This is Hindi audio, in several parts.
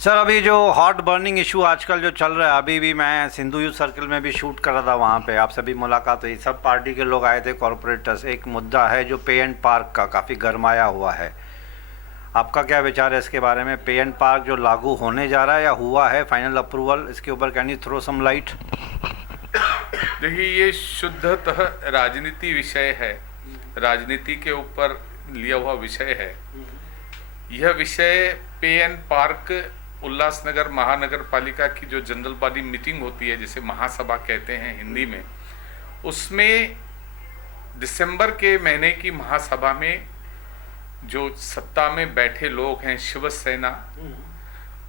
सर अभी जो हॉट बर्निंग इशू आजकल जो चल रहा है, अभी भी मैं सिंधु यूथ सर्कल में भी शूट कर रहा था, वहाँ पे आप सभी मुलाकात हुई, सब पार्टी के लोग आए थे, कॉरपोरेटर्स। एक मुद्दा है जो पे एंड पार्क का काफ़ी गरमाया हुआ है। आपका क्या विचार है इसके बारे में? पे एंड पार्क जो लागू होने जा रहा है या हुआ है फाइनल अप्रूवल, इसके ऊपर can you throw some light? देखिए, ये शुद्धतः राजनीति विषय है, राजनीति के ऊपर लिया हुआ विषय है। यह विषय पे एंड पार्क उल्लासनगर महानगर पालिका की जो जनरल बॉडी मीटिंग होती है, जिसे महासभा कहते हैं हिंदी में, उसमें दिसंबर के महीने की महासभा में जो सत्ता में बैठे लोग हैं शिवसेना,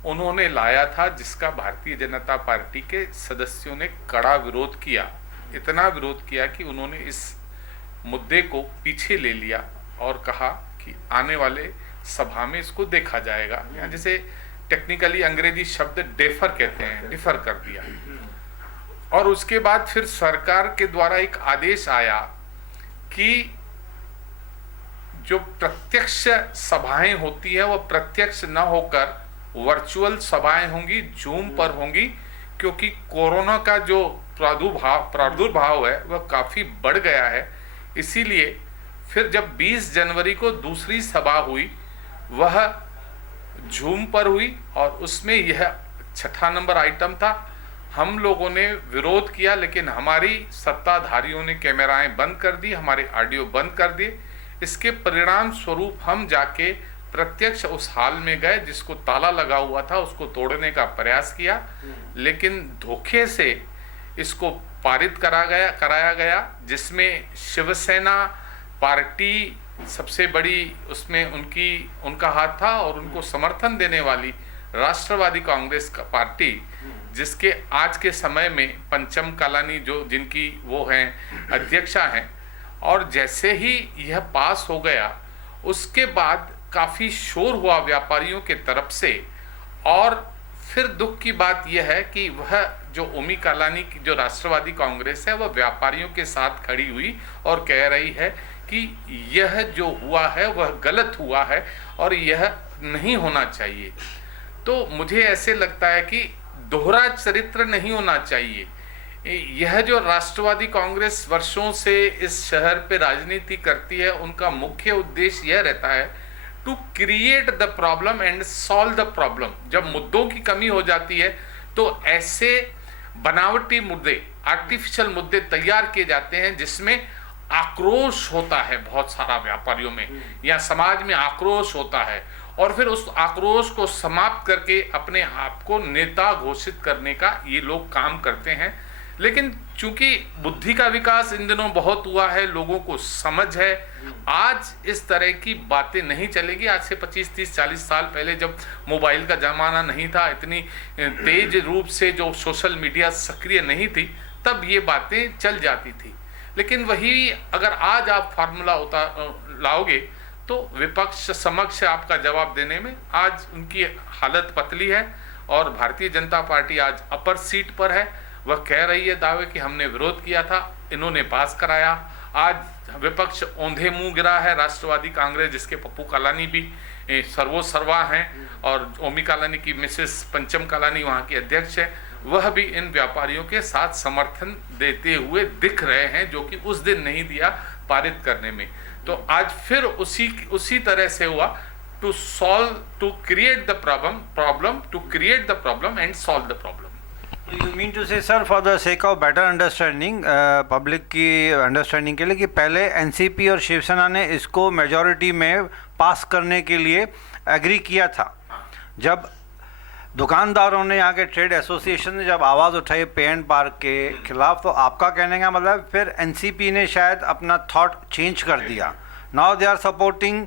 उन्होंने लाया था, जिसका भारतीय जनता पार्टी के सदस्यों ने कड़ा विरोध किया। इतना विरोध किया कि उन्होंने इस मुद्दे को पीछे ले लिया और कहा कि आने वाले सभा में इसको देखा जाएगा, या जिसे टेक्निकली अंग्रेजी शब्द डेफर कहते हैं, डिफर कर दिया। और उसके बाद फिर सरकार के द्वारा एक आदेश आया कि जो प्रत्यक्ष सभाएं होती है वह प्रत्यक्ष न होकर वर्चुअल सभाएं होंगी, जूम पर होंगी, क्योंकि कोरोना का जो प्रादुर्भाव है वह काफी बढ़ गया है। इसीलिए फिर जब 20 जनवरी को दूसरी सभा हुई, वह जूम पर हुई और उसमें यह 6ठा नंबर आइटम था। हम लोगों ने विरोध किया, लेकिन हमारी सत्ताधारियों ने कैमराएं बंद कर दी, हमारे ऑडियो बंद कर दिए। इसके परिणाम स्वरूप हम जाके प्रत्यक्ष उस हाल में गए, जिसको ताला लगा हुआ था उसको तोड़ने का प्रयास किया, लेकिन धोखे से इसको पारित कराया गया, जिसमें शिवसेना पार्टी सबसे बड़ी उसमें उनका हाथ था, और उनको समर्थन देने वाली राष्ट्रवादी कांग्रेस का पार्टी, जिसके आज के समय में पंचम कालानी जो जिनकी वो हैं अध्यक्षा हैं। और जैसे ही यह पास हो गया, उसके बाद काफ़ी शोर हुआ व्यापारियों के तरफ से। और फिर दुख की बात यह है कि वह जो ओमी कालानी की जो राष्ट्रवादी कांग्रेस है, वह व्यापारियों के साथ खड़ी हुई और कह रही है कि यह जो हुआ है वह गलत हुआ है और यह नहीं होना चाहिए। तो मुझे ऐसे लगता है कि दोहरा चरित्र नहीं होना चाहिए। यह जो राष्ट्रवादी कांग्रेस वर्षों से इस शहर पे राजनीति करती है, उनका मुख्य उद्देश्य यह रहता है to create the problem and solve the problem. जब मुद्दों की कमी हो जाती है तो ऐसे बनावटी मुद्दे, आर्टिफिशियल मुद्दे तैयार किए जाते हैं, जिसमें आक्रोश होता है बहुत सारा व्यापारियों में, या समाज में आक्रोश होता है, और फिर उस आक्रोश को समाप्त करके अपने आप को नेता घोषित करने का ये लोग काम करते हैं। लेकिन चूंकि बुद्धि का विकास इन दिनों बहुत हुआ है, लोगों को समझ है, आज इस तरह की बातें नहीं चलेगी। आज से 25, 30, 40 साल पहले जब मोबाइल का जमाना नहीं था, इतनी तेज रूप से जो सोशल मीडिया सक्रिय नहीं थी, तब ये बातें चल जाती थी। लेकिन वही अगर आज आप फार्मूला लाओगे तो विपक्ष समक्ष आपका जवाब देने में आज उनकी हालत पतली है। और भारतीय जनता पार्टी आज अपर सीट पर है। वह कह रही है दावे कि हमने विरोध किया था, इन्होंने पास कराया। आज विपक्ष औंधे मुंह गिरा है। राष्ट्रवादी कांग्रेस, जिसके पप्पू कालानी भी सर्वोसर्वा हैं, और ओमी कालानी की मिसेस पंचम कालानी वहाँ की अध्यक्ष है, वह भी इन व्यापारियों के साथ समर्थन देते हुए दिख रहे हैं, जो कि उस दिन नहीं दिया पारित करने में। तो आज फिर उसी तरह से हुआ, to create the problem and solve the problem. You mean to say sir, for the sake of better understanding, public की अंडरस्टैंडिंग के लिए, कि पहले एनसीपी और शिवसेना ने इसको मेजॉरिटी में पास करने के लिए एग्री किया था। जब दुकानदारों ने, यहाँ के ट्रेड एसोसिएशन ने जब आवाज़ उठाई पे एंड पार्क के खिलाफ, तो आपका कहने का मतलब फिर एनसीपी ने शायद अपना थॉट चेंज कर दिया। Now they are supporting,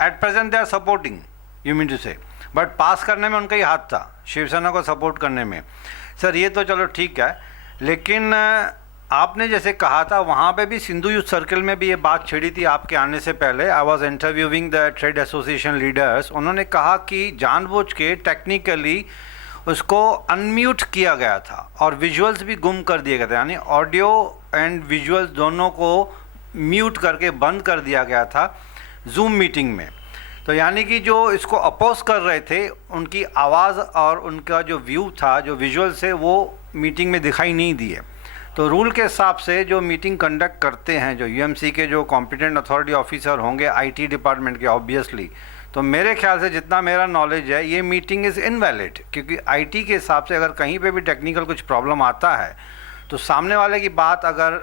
at present they are supporting, you mean to say, but pass करने में उनका ही हाथ था, शिवसेना को सपोर्ट करने में। सर ये तो चलो ठीक है, लेकिन आपने जैसे कहा था, वहाँ पे भी सिंधु यूथ सर्कल में भी ये बात छिड़ी थी आपके आने से पहले। I was interviewing the trade association leaders. उन्होंने कहा कि जानबूझ के टेक्निकली उसको अनम्यूट किया गया था और विजुअल्स भी गुम कर दिए गए थे, यानी ऑडियो एंड विजुअल्स दोनों को म्यूट करके बंद कर दिया गया था जूम मीटिंग में। तो तो यानी कि जो इसको अपोज कर रहे थे उनकी आवाज़ और उनका जो व्यू था, जो विजुअल्स है, वो मीटिंग में दिखाई नहीं दिए। तो रूल के हिसाब से जो मीटिंग कंडक्ट करते हैं, जो यूएमसी के जो कॉम्पिटेंट अथॉरिटी ऑफिसर होंगे आईटी डिपार्टमेंट के, ऑब्वियसली, तो मेरे ख्याल से जितना मेरा नॉलेज है ये मीटिंग इज़ इनवैलिड, क्योंकि आईटी के हिसाब से अगर कहीं पे भी टेक्निकल कुछ प्रॉब्लम आता है तो सामने वाले की बात अगर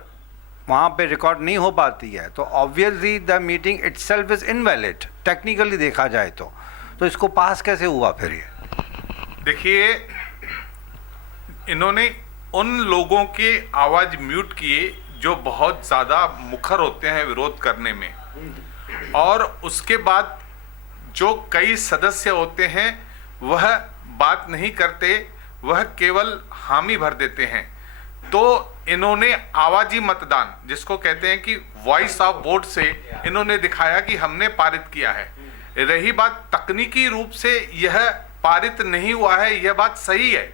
वहाँ पे रिकॉर्ड नहीं हो पाती है तो obviously the meeting itself is invalid, technically देखा जाए तो इसको पास कैसे हुआ फिर ये? देखिए, इन्होंने उन लोगों के आवाज म्यूट किए जो बहुत ज़्यादा मुखर होते हैं विरोध करने में, और उसके बाद जो कई सदस्य होते हैं वह बात नहीं करते, वह केवल हामी भर देते हैं। तो इन्होंने आवाजी मतदान, जिसको कहते हैं कि वॉइस ऑफ वोट से इन्होंने दिखाया कि हमने पारित किया है। रही बात तकनीकी रूप से यह पारित नहीं हुआ है, यह बात सही है,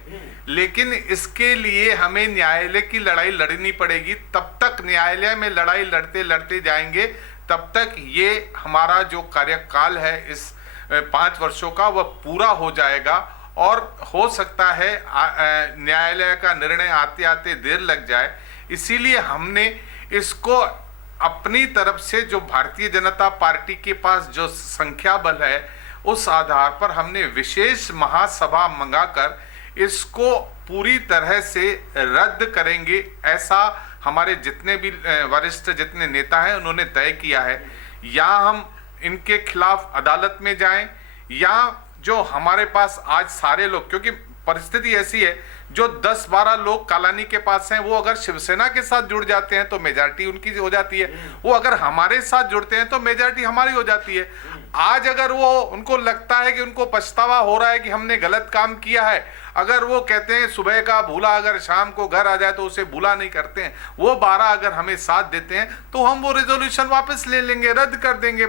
लेकिन इसके लिए हमें न्यायालय की लड़ाई लड़नी पड़ेगी। तब तक न्यायालय में लड़ाई लड़ते लड़ते जाएंगे, तब तक ये हमारा जो कार्यकाल है इस 5 वर्षों का वह पूरा हो जाएगा, और हो सकता है न्यायालय का निर्णय आते आते देर लग जाए। इसीलिए हमने इसको अपनी तरफ से, जो भारतीय जनता पार्टी के पास जो संख्या बल है, उस आधार पर हमने विशेष महासभा मंगाकर इसको पूरी तरह से रद्द करेंगे, ऐसा हमारे जितने भी वरिष्ठ जितने नेता हैं उन्होंने तय किया है। या हम इनके खिलाफ अदालत में जाएं, या जो हमारे पास आज सारे लोग, क्योंकि परिस्थिति ऐसी है, जो 10-12 लोग कालानी के पास हैं, वो अगर शिवसेना के साथ जुड़ जाते हैं तो मेजॉरिटी उनकी हो जाती है, वो अगर हमारे साथ जुड़ते हैं तो मेजॉरिटी हमारी हो जाती है। आज अगर वो उनको लगता है कि उनको पछतावा हो रहा है कि हमने गलत काम किया है, अगर वो कहते हैं सुबह का भूला अगर शाम को घर आ जाए तो उसे भूला नहीं करते हैं, वो 12 अगर हमें साथ देते हैं तो हम वो रेजोल्यूशन वापस ले लेंगे, रद्द कर देंगे।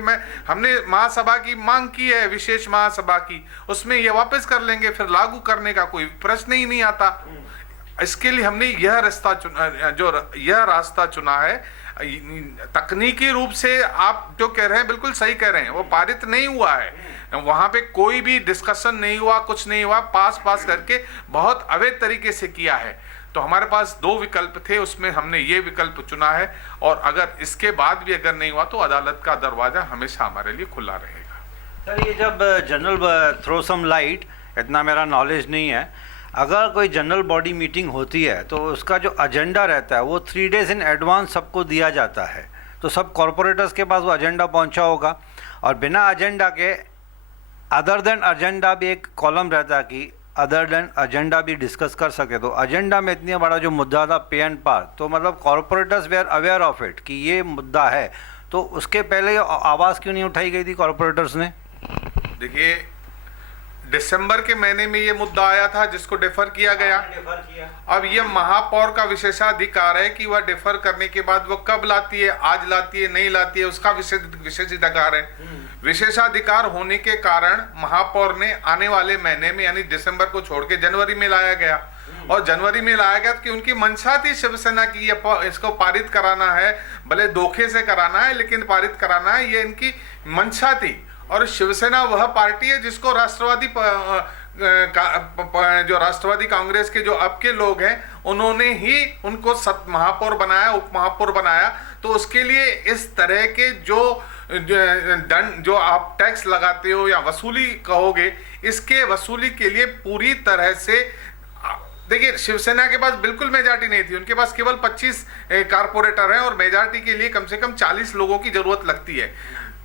हमने महासभा की मांग की है, विशेष महासभा की, उसमें ये वापस कर लेंगे, फिर लागू करने का कोई प्रश्न ही नहीं आता। इसके लिए हमने यह रास्ता चुना है। तकनीकी रूप से आप जो कह रहे हैं बिल्कुल सही कह रहे हैं, वो पारित नहीं हुआ है, वहां पे कोई भी डिस्कशन नहीं हुआ, कुछ नहीं हुआ, पास करके बहुत अवैध तरीके से किया है। तो हमारे पास 2 विकल्प थे, उसमें हमने ये विकल्प चुना है, और अगर इसके बाद भी अगर नहीं हुआ तो अदालत का दरवाजा हमेशा हमारे लिए खुला रहेगा। सर, ये जब जनरल थ्रो सम लाइट, इतना मेरा नॉलेज नहीं है, अगर कोई जनरल बॉडी मीटिंग होती है तो उसका जो एजेंडा रहता है वो 3 डेज़ इन एडवांस सबको दिया जाता है, तो सब कॉरपोरेटर्स के पास वो एजेंडा पहुंचा होगा, और बिना एजेंडा के अदर देन एजेंडा भी एक कॉलम रहता है कि अदर देन एजेंडा भी डिस्कस कर सके। तो एजेंडा में इतनी बड़ा जो मुद्दा था पे एंड पार, तो मतलब corporators were aware of it कि ये मुद्दा है, तो उसके पहले आवाज़ क्यों नहीं उठाई गई थी कॉरपोरेटर्स ने? देखिए, दिसंबर के महीने में ये मुद्दा आया था जिसको डिफर किया गया। अब ये महापौर का विशेषाधिकार है कि वह डिफर करने के बाद वो कब लाती है, आज लाती है, नहीं लाती है, उसका विशेषाधिकार है। विशेषाधिकार होने के कारण महापौर ने आने वाले महीने में, यानी दिसंबर को छोड़ के जनवरी में लाया गया, और जनवरी में लाया गया कि उनकी मंशा थी शिवसेना की, इसको पारित कराना है, भले धोखे से कराना है लेकिन पारित कराना है, ये इनकी मंशा थी। और शिवसेना वह पार्टी है जिसको जो राष्ट्रवादी कांग्रेस के जो अब के लोग हैं उन्होंने ही उनको महापौर बनाया, उप महापौर बनाया। तो उसके लिए इस तरह के दंड जो आप टैक्स लगाते हो या वसूली कहोगे, इसके वसूली के लिए पूरी तरह से, देखिए, शिवसेना के पास बिल्कुल मेजॉरिटी नहीं थी, उनके पास केवल 25 कारपोरेटर हैं, और मेजॉरिटी के लिए कम से कम 40 लोगों की जरूरत लगती है।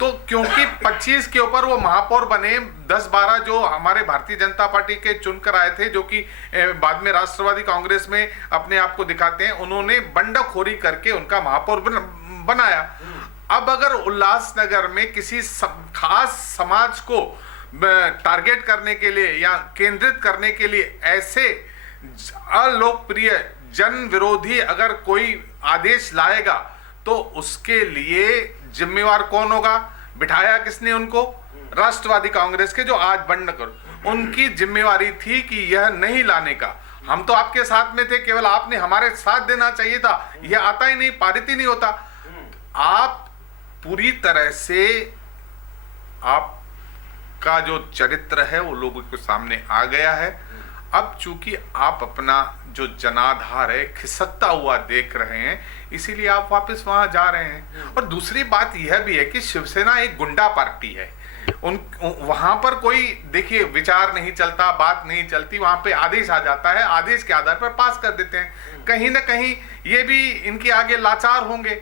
तो क्योंकि 25 के ऊपर वो महापौर बने, 10-12 जो हमारे भारतीय जनता पार्टी के चुनकर आए थे, जो कि बाद में राष्ट्रवादी कांग्रेस में अपने आप को दिखाते हैं, उन्होंने बंडखोरी करके उनका महापौर बनाया। अब अगर उल्लासनगर में किसी खास समाज को टारगेट करने के लिए या केंद्रित करने के लिए ऐसे अलोकप्रिय जन विरोधी अगर कोई आदेश लाएगा तो उसके लिए जिम्मेवार कौन होगा? बिठाया किसने उनको? राष्ट्रवादी कांग्रेस के जो आज बंड कर, उनकी जिम्मेवारी थी कि यह नहीं लाने का। हम तो आपके साथ में थे, केवल आपने हमारे साथ देना चाहिए था, यह आता ही नहीं, पारित ही नहीं होता। आप पूरी तरह से आप का जो चरित्र है वो लोगों के सामने आ गया है। अब चूंकि आप अपना जो जनाधार है खिसकता हुआ देख रहे हैं, इसीलिए आप वापस वहां जा रहे हैं। और दूसरी बात यह भी है कि शिवसेना एक गुंडा पार्टी है। वहां पर कोई देखिए विचार नहीं चलता, बात नहीं चलती, वहां पे आदेश आ जाता है, आदेश के आधार पर पास कर देते हैं। कहीं ना कहीं ये भी इनके आगे लाचार होंगे,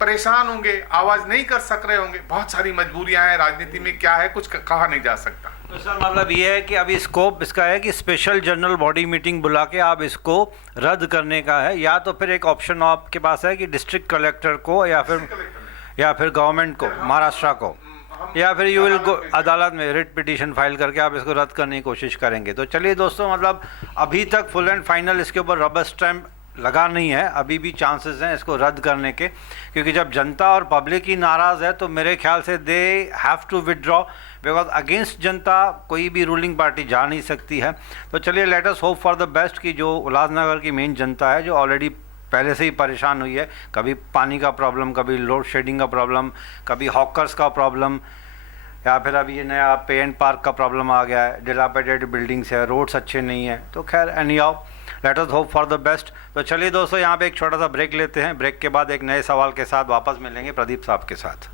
परेशान होंगे, आवाज नहीं कर सक रहे होंगे। बहुत सारी मजबूरियां हैं, राजनीति में क्या है कुछ कहा नहीं जा सकता। तो सर मतलब ये है कि अभी स्कोप इसका है कि स्पेशल जनरल बॉडी मीटिंग बुला के आप इसको रद्द करने का है, या तो फिर एक ऑप्शन आपके पास है कि डिस्ट्रिक्ट कलेक्टर को या फिर गवर्नमेंट को, महाराष्ट्र को, या फिर यू विल गो अदालत में रिट पिटीशन फाइल करके आप इसको रद्द करने की कोशिश करेंगे। तो चलिए दोस्तों, मतलब अभी तक फुल एंड फाइनल इसके ऊपर रबर स्टैम्प लगा नहीं है, अभी भी चांसेस हैं इसको रद्द करने के, क्योंकि जब जनता और पब्लिक ही नाराज़ है तो मेरे ख्याल से they have to withdraw, because against जनता कोई भी रूलिंग पार्टी जा नहीं सकती है। तो चलिए let us hope for the best कि जो उल्लासनगर की मेन जनता है जो ऑलरेडी पहले से ही परेशान हुई है, कभी पानी का प्रॉब्लम, कभी लोड शेडिंग का प्रॉब्लम, कभी हॉकर्स का प्रॉब्लम, या फिर अभी ये नया पे एंड पार्क का प्रॉब्लम आ गया है, डिलापिडेटेड बिल्डिंग्स है, रोड्स अच्छे नहीं हैं। तो खैर any how let us hope for the best. तो चलिए दोस्तों, यहाँ पे एक छोटा सा ब्रेक लेते हैं, ब्रेक के बाद एक नए सवाल के साथ वापस मिलेंगे प्रदीप साहब के साथ।